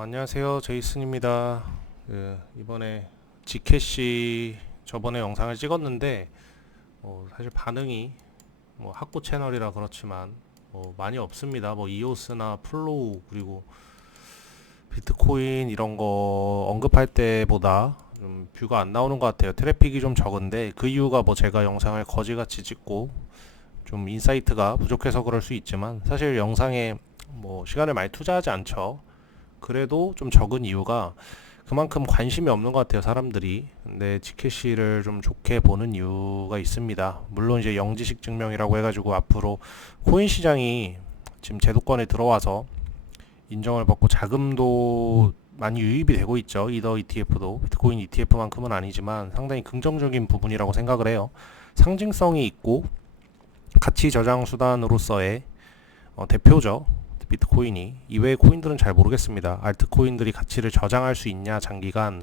안녕하세요. 제이슨입니다. 이번에 지캐시 저번에 영상을 찍었는데 사실 반응이 학구 채널이라 그렇지만 많이 없습니다. 이오스나 플로우 그리고 비트코인 이런 거 언급할 때보다 좀 뷰가 안 나오는 것 같아요. 트래픽이 좀 적은데 그 이유가 제가 영상을 거지같이 찍고 좀 인사이트가 부족해서 그럴 수 있지만 사실 영상에 시간을 많이 투자하지 않죠. 그래도 좀 적은 이유가 그만큼 관심이 없는 것 같아요, 사람들이. 근데 지캐시를 좀 좋게 보는 이유가 있습니다. 물론 이제 영지식 증명이라고 해가지고 앞으로 코인 시장이 지금 제도권에 들어와서 인정을 받고 자금도 많이 유입이 되고 있죠. 이더 ETF도 비트코인 ETF만큼은 아니지만 상당히 긍정적인 부분이라고 생각을 해요. 상징성이 있고 가치 저장 수단으로서의 대표죠. 비트코인이. 이외의 코인들은 잘 모르겠습니다. 알트코인들이 가치를 저장할 수 있냐 장기간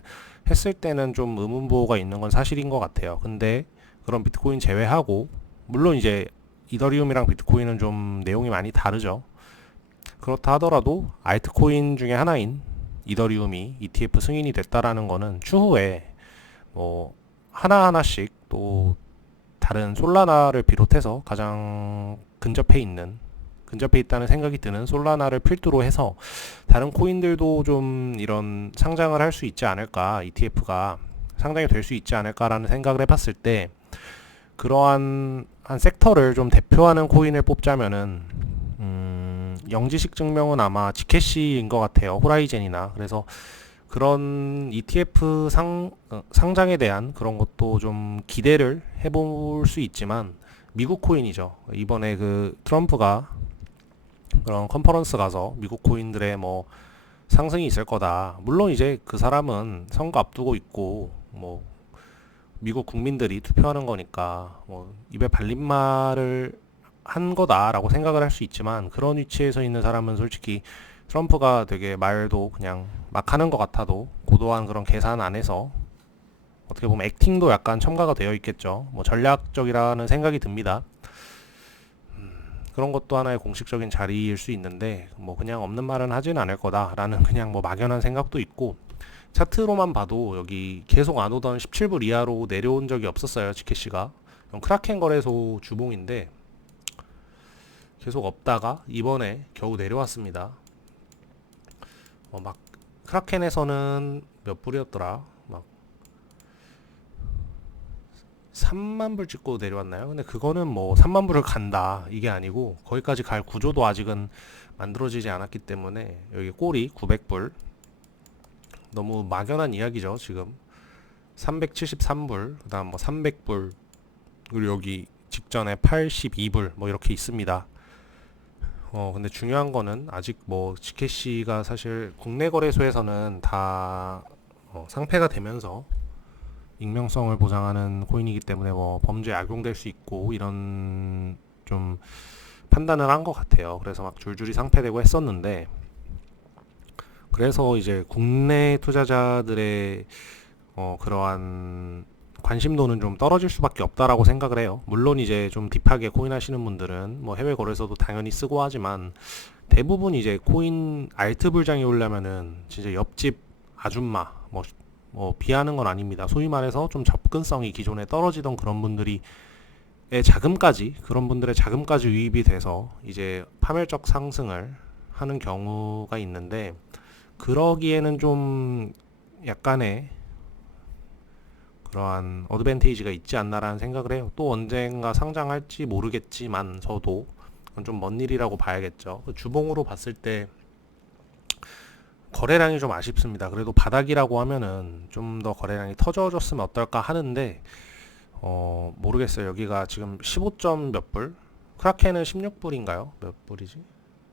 했을 때는 좀 의문부호가 있는 건 사실인 것 같아요. 근데 그런 비트코인 제외하고 물론 이제 이더리움이랑 비트코인은 좀 내용이 많이 다르죠. 그렇다 하더라도 알트코인 중에 하나인 이더리움이 ETF 승인이 됐다라는 거는 추후에 하나하나씩 또 다른 솔라나를 비롯해서 가장 근접해 있다는 생각이 드는 솔라나를 필두로 해서 다른 코인들도 좀 이런 상장을 할 수 있지 않을까, ETF가 상장이 될 수 있지 않을까라는 생각을 해봤을 때 그러한 한 섹터를 좀 대표하는 코인을 뽑자면은 영지식 증명은 아마 지캐시인 것 같아요. 호라이젠이나. 그래서 그런 ETF 상장에 대한 그런 것도 좀 기대를 해볼 수 있지만 미국 코인이죠. 이번에 그 트럼프가 그런 컨퍼런스 가서 미국 코인들의 상승이 있을 거다. 물론 이제 그 사람은 선거 앞두고 있고 미국 국민들이 투표하는 거니까 입에 발린 말을 한 거다라고 생각을 할 수 있지만 그런 위치에서 있는 사람은 솔직히 트럼프가 되게 말도 그냥 막 하는 것 같아도 고도한 그런 계산 안에서 어떻게 보면 액팅도 약간 첨가가 되어 있겠죠. 전략적이라는 생각이 듭니다. 그런 것도 하나의 공식적인 자리일 수 있는데 그냥 없는 말은 하진 않을 거다라는 그냥 막연한 생각도 있고 차트로만 봐도 여기 계속 안 오던 17불 이하로 내려온 적이 없었어요. 지캐시가 크라켄 거래소 주봉인데 계속 없다가 이번에 겨우 내려왔습니다. 크라켄에서는 몇 불이었더라? 3만 불 찍고 내려왔나요? 근데 그거는 3만 불을 간다 이게 아니고 거기까지 갈 구조도 아직은 만들어지지 않았기 때문에 여기 꼬리 900불 너무 막연한 이야기죠. 지금 373불 그다음 300불 그리고 여기 직전에 82불 이렇게 있습니다. 근데 중요한 거는 아직 지캐시가 사실 국내 거래소에서는 다 상폐가 되면서 익명성을 보장하는 코인이기 때문에 범죄에 악용될 수 있고 이런 좀 판단을 한 것 같아요. 그래서 줄줄이 상폐되고 했었는데 그래서 이제 국내 투자자들의 그러한 관심도는 좀 떨어질 수밖에 없다라고 생각을 해요. 물론 이제 좀 딥하게 코인 하시는 분들은 해외 거래소도 당연히 쓰고 하지만 대부분 이제 코인 알트 불장이 오려면은 진짜 옆집 아줌마 비하는 건 아닙니다. 소위 말해서 좀 접근성이 기존에 떨어지던 그런 분들이 그런 분들의 자금까지 유입이 돼서 이제 파멸적 상승을 하는 경우가 있는데 그러기에는 좀 약간의 그러한 어드밴테이지가 있지 않나라는 생각을 해요. 또 언젠가 상장할지 모르겠지만 저도 그건 좀 먼 일이라고 봐야겠죠. 주봉으로 봤을 때 거래량이 좀 아쉽습니다. 그래도 바닥이라고 하면은 좀 더 거래량이 터져줬으면 어떨까 하는데 모르겠어요. 여기가 지금 15점 몇 불? 크라켄은 16불인가요? 몇 불이지?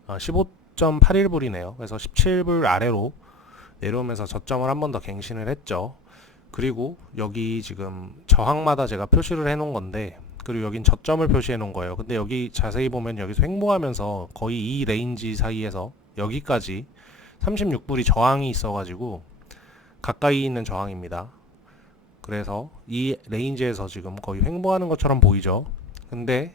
15.81불이네요. 그래서 17불 아래로 내려오면서 저점을 한 번 더 갱신을 했죠. 그리고 여기 지금 저항마다 제가 표시를 해놓은 건데 그리고 여긴 저점을 표시해 놓은 거예요. 근데 여기 자세히 보면 여기서 횡보하면서 거의 이 레인지 사이에서 여기까지 36불이 저항이 있어가지고 가까이 있는 저항입니다. 그래서 이 레인지에서 지금 거의 횡보하는 것처럼 보이죠. 근데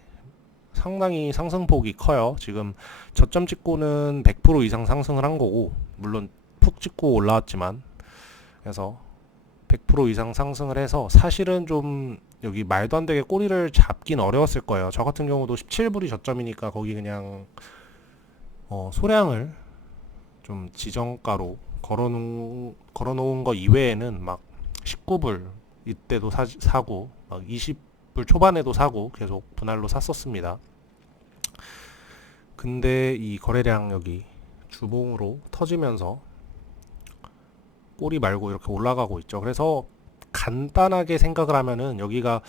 상당히 상승폭이 커요. 지금 저점 찍고는 100% 이상 상승을 한 거고 물론 푹 찍고 올라왔지만, 그래서 100% 이상 상승을 해서 사실은 좀 여기 말도 안 되게 꼬리를 잡긴 어려웠을 거예요. 저 같은 경우도 17불이 저점이니까 거기 그냥 소량을 좀 지정가로 걸어놓은 거 이외에는 막 19불 이때도 사고 막 20불 초반에도 사고 계속 분할로 샀었습니다. 근데 이 거래량 여기 주봉으로 터지면서 꼬리 말고 이렇게 올라가고 있죠. 그래서 간단하게 생각을 하면은 여기가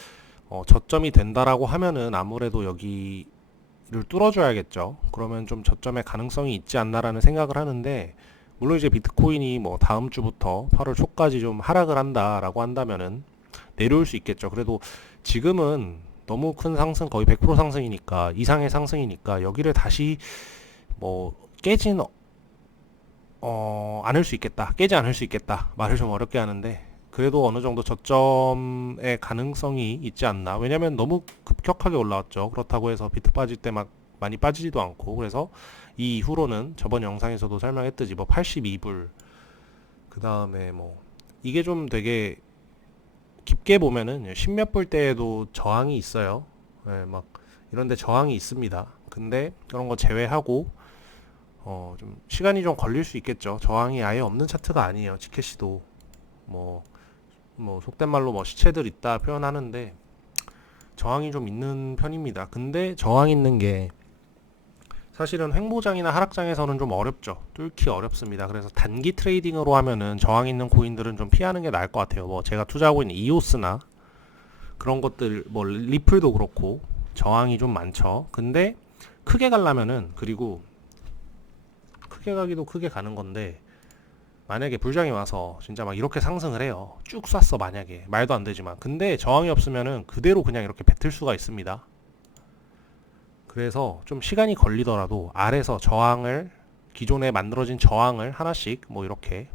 저점이 된다라고 하면은 아무래도 여기를 뚫어줘야겠죠. 그러면 좀 저점의 가능성이 있지 않나라는 생각을 하는데, 물론 이제 비트코인이 뭐 다음 주부터 8월 초까지 좀 하락을 한다라고 한다면은 내려올 수 있겠죠. 그래도 지금은 너무 큰 상승, 거의 100% 상승이니까, 이상의 상승이니까 여기를 다시 뭐 깨진 않을 수 있겠다, 깨지 않을 수 있겠다 말을 좀 어렵게 하는데, 그래도 어느 정도 저점의 가능성이 있지 않나. 왜냐면 너무 급격하게 올라왔죠. 그렇다고 해서 비트 빠질 때 막 많이 빠지지도 않고. 그래서 이 이후로는 저번 영상에서도 설명했듯이 뭐 82불, 그 다음에 뭐 이게 좀 되게 깊게 보면은 십몇 불 때에도 저항이 있어요. 네, 막 이런데 저항이 있습니다. 근데 그런 거 제외하고 좀 시간이 좀 걸릴 수 있겠죠. 저항이 아예 없는 차트가 아니에요. 지켓이도 뭐 속된 말로 뭐 시체들 있다 표현하는데 저항이 좀 있는 편입니다. 근데 저항 있는 게 사실은 횡보장이나 하락장에서는 좀 어렵죠. 뚫기 어렵습니다. 그래서 단기 트레이딩으로 하면은 저항 있는 코인들은 좀 피하는 게 나을 것 같아요. 뭐 제가 투자하고 있는 이오스나 그런 것들, 뭐 리플도 그렇고 저항이 좀 많죠. 근데 크게 가려면은, 그리고 크게 가기도 크게 가는 건데, 만약에 불장이 와서 진짜 막 이렇게 상승을 해요. 쭉 쐈어. 만약에 말도 안 되지만, 근데 저항이 없으면은 그대로 그냥 이렇게 뱉을 수가 있습니다. 그래서 좀 시간이 걸리더라도 아래서 저항을, 기존에 만들어진 저항을 하나씩 뭐 이렇게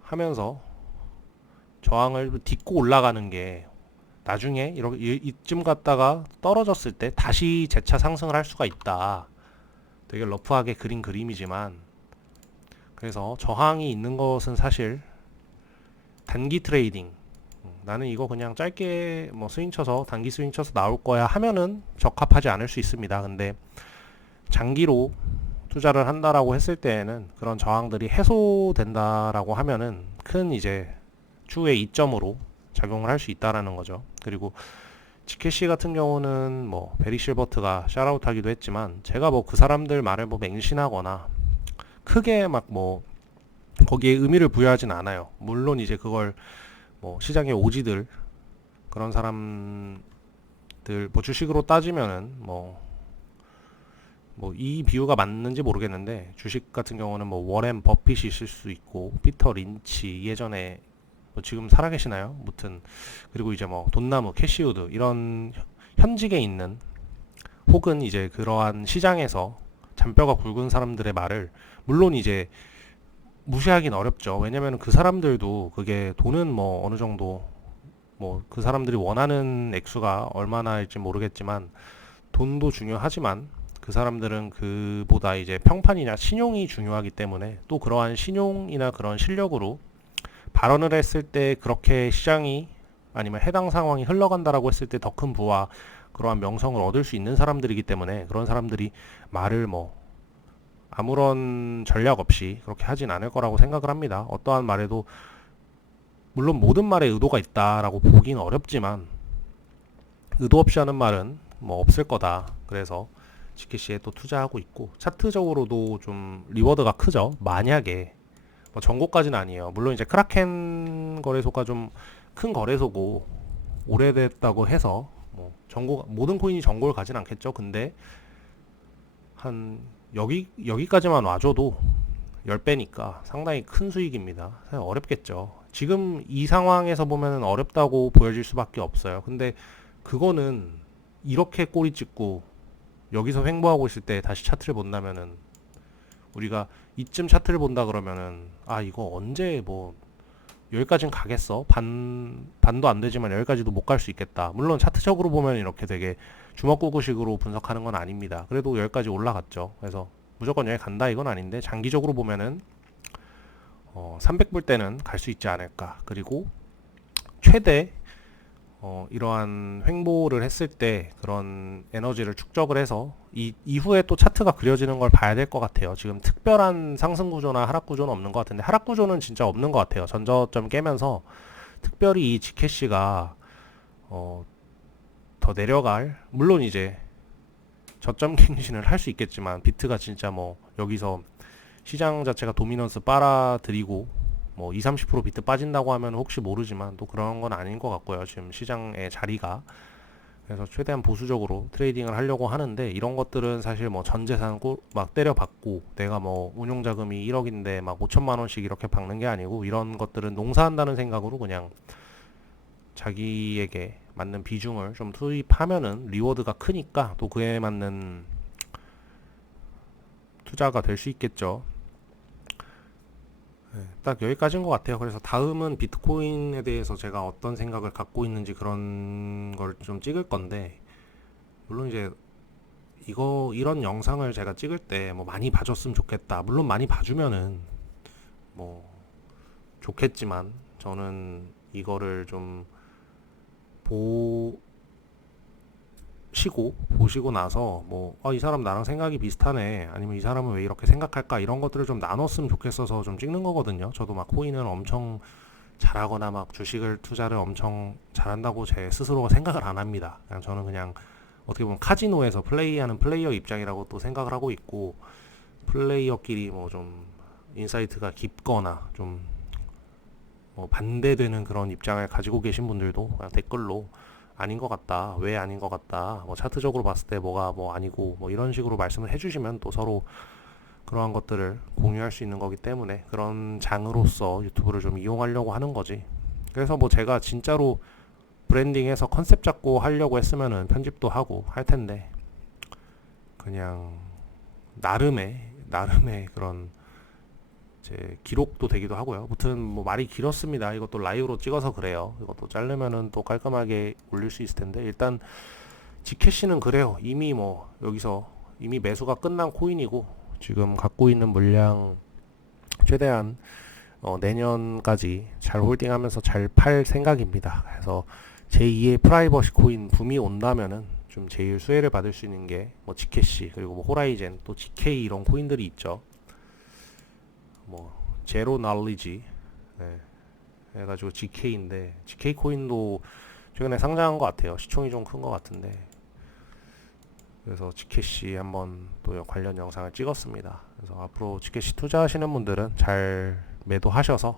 하면서 저항을 딛고 올라가는 게 나중에 이렇게 이쯤 갔다가 떨어졌을 때 다시 재차 상승을 할 수가 있다. 되게 러프하게 그린 그림이지만, 그래서 저항이 있는 것은 사실 단기 트레이딩, 나는 이거 그냥 짧게 뭐 스윙 쳐서 단기 스윙 쳐서 나올 거야 하면은 적합하지 않을 수 있습니다. 근데 장기로 투자를 한다라고 했을 때에는 그런 저항들이 해소된다라고 하면은 큰 이제 추후의 이점으로 작용을 할 수 있다라는 거죠. 그리고 지켓시 같은 경우는 뭐 베리 실버트가 샤라웃 하기도 했지만, 제가 뭐 그 사람들 말을 뭐 맹신하거나 크게 막 뭐 거기에 의미를 부여하진 않아요. 물론 이제 그걸 뭐 시장의 오지들, 그런 사람들 뭐 주식으로 따지면은 뭐 이 비유가 맞는지 모르겠는데, 주식 같은 경우는 뭐 워렌 버핏이 있을 수 있고, 피터 린치 예전에 뭐 지금 살아계시나요? 무튼 그리고 이제 뭐 돈나무, 캐시우드 이런 현직에 있는, 혹은 이제 그러한 시장에서 잔뼈가 굵은 사람들의 말을 물론 이제 무시하긴 어렵죠. 왜냐면 그 사람들도 그게 돈은 뭐 어느 정도, 뭐 그 사람들이 원하는 액수가 얼마나일지 모르겠지만 돈도 중요하지만, 그 사람들은 그보다 이제 평판이나 신용이 중요하기 때문에, 또 그러한 신용이나 그런 실력으로 발언을 했을 때 그렇게 시장이, 아니면 해당 상황이 흘러간다라고 했을 때 더 큰 부와 그러한 명성을 얻을 수 있는 사람들이기 때문에, 그런 사람들이 말을 뭐 아무런 전략 없이 그렇게 하진 않을 거라고 생각을 합니다. 어떠한 말에도 물론 모든 말에 의도가 있다라고 보기는 어렵지만, 의도 없이 하는 말은 뭐 없을 거다. 그래서 지켓시에 또 투자하고 있고, 차트적으로도 좀 리워드가 크죠. 만약에 뭐 전고까지는 아니에요. 물론 이제 크라켄 거래소가 좀 큰 거래소고 오래됐다고 해서 뭐 모든 코인이 전고를 가진 않겠죠. 근데 한 여기까지만 와줘도 10배니까 상당히 큰 수익입니다. 사실 어렵겠죠. 지금 이 상황에서 보면 어렵다고 보여질 수밖에 없어요. 근데 그거는 이렇게 꼬리 찍고 여기서 횡보하고 있을 때 다시 차트를 본다면은, 우리가 이쯤 차트를 본다 그러면은 이거 언제 뭐 여기까지는 가겠어? 반도 안 되지만 여기까지도 못 갈 수 있겠다. 물론 차트적으로 보면 이렇게 되게 주먹구구식으로 분석하는 건 아닙니다. 그래도 여기까지 올라갔죠. 그래서 무조건 여기 간다 이건 아닌데, 장기적으로 보면은 300불 때는 갈 수 있지 않을까. 그리고 최대 이러한 횡보를 했을 때 그런 에너지를 축적을 해서 이후에 또 차트가 그려지는 걸 봐야 될 것 같아요. 지금 특별한 상승 구조나 하락 구조는 없는 것 같은데, 하락 구조는 진짜 없는 것 같아요. 전저점 깨면서 특별히 이 지캐시가 더 내려갈, 물론 이제 저점 갱신을 할 수 있겠지만 비트가 진짜 뭐 여기서 시장 자체가 도미넌스 빨아들이고 뭐 2, 30% 비트 빠진다고 하면 혹시 모르지만 또 그런 건 아닌 것 같고요. 지금 시장의 자리가. 그래서 최대한 보수적으로 트레이딩을 하려고 하는데, 이런 것들은 사실 뭐 전 재산 막 때려박고 내가 뭐 운용 자금이 1억인데 막 5천만 원씩 이렇게 박는 게 아니고, 이런 것들은 농사한다는 생각으로 그냥 자기에게 맞는 비중을 좀 투입하면은 리워드가 크니까 또 그에 맞는 투자가 될 수 있겠죠. 네, 딱 여기까지인 것 같아요. 그래서 다음은 비트코인에 대해서 제가 어떤 생각을 갖고 있는지 그런 걸 좀 찍을 건데, 물론 이제 이런 영상을 제가 찍을 때 뭐 많이 봐줬으면 좋겠다, 물론 많이 봐주면은 뭐 좋겠지만, 저는 이거를 좀 보시고 나서 뭐 이 사람 나랑 생각이 비슷하네, 아니면 이 사람은 왜 이렇게 생각할까, 이런 것들을 좀 나눴으면 좋겠어서 좀 찍는 거거든요. 저도 막 코인을 엄청 잘하거나 막 주식을 투자를 엄청 잘한다고 제 스스로가 생각을 안 합니다. 그냥 저는 그냥 어떻게 보면 카지노에서 플레이하는 플레이어 입장이라고 또 생각을 하고 있고, 플레이어끼리 뭐 좀 인사이트가 깊거나 좀 뭐 반대되는 그런 입장을 가지고 계신 분들도 그냥 댓글로 아닌 것 같다, 왜 아닌 것 같다, 뭐 차트적으로 봤을 때 뭐가 뭐 아니고 뭐 이런 식으로 말씀을 해주시면 또 서로 그러한 것들을 공유할 수 있는 거기 때문에, 그런 장으로서 유튜브를 좀 이용하려고 하는 거지. 그래서 뭐 제가 진짜로 브랜딩해서 컨셉 잡고 하려고 했으면은 편집도 하고 할 텐데, 그냥 나름의 그런 제 기록도 되기도 하고요. 아무튼 뭐 말이 길었습니다. 이것도 라이브로 찍어서 그래요. 이것도 자르면은 또 깔끔하게 올릴 수 있을 텐데, 일단 지캐시는 그래요. 이미 뭐 여기서 이미 매수가 끝난 코인이고, 지금 갖고 있는 물량 최대한 내년까지 잘 홀딩하면서 잘 팔 생각입니다. 그래서 제2의 프라이버시 코인 붐이 온다면은 좀 제일 수혜를 받을 수 있는 게 뭐 지캐시, 그리고 뭐 호라이젠, 또 GK 이런 코인들이 있죠. 뭐 제로 날리지, 네, 해가지고 GK인데, GK 코인도 최근에 상장한 것 같아요. 시총이 좀 큰 것 같은데. 그래서 GKC 한번 또 관련 영상을 찍었습니다. 그래서 앞으로 GKC 투자하시는 분들은 잘 매도하셔서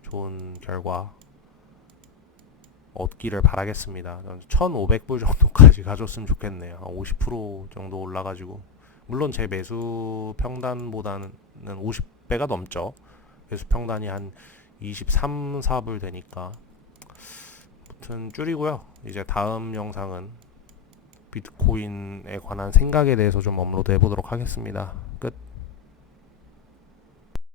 좋은 결과 얻기를 바라겠습니다. 1,500불 정도까지 가줬으면 좋겠네요. 50% 정도 올라가지고, 물론 제 매수 평단보다는 50배가 넘죠. 매수 평단이 한 23, 4불 되니까. 아무튼 줄이고요. 이제 다음 영상은 비트코인에 관한 생각에 대해서 좀 업로드 해보도록 하겠습니다. 끝.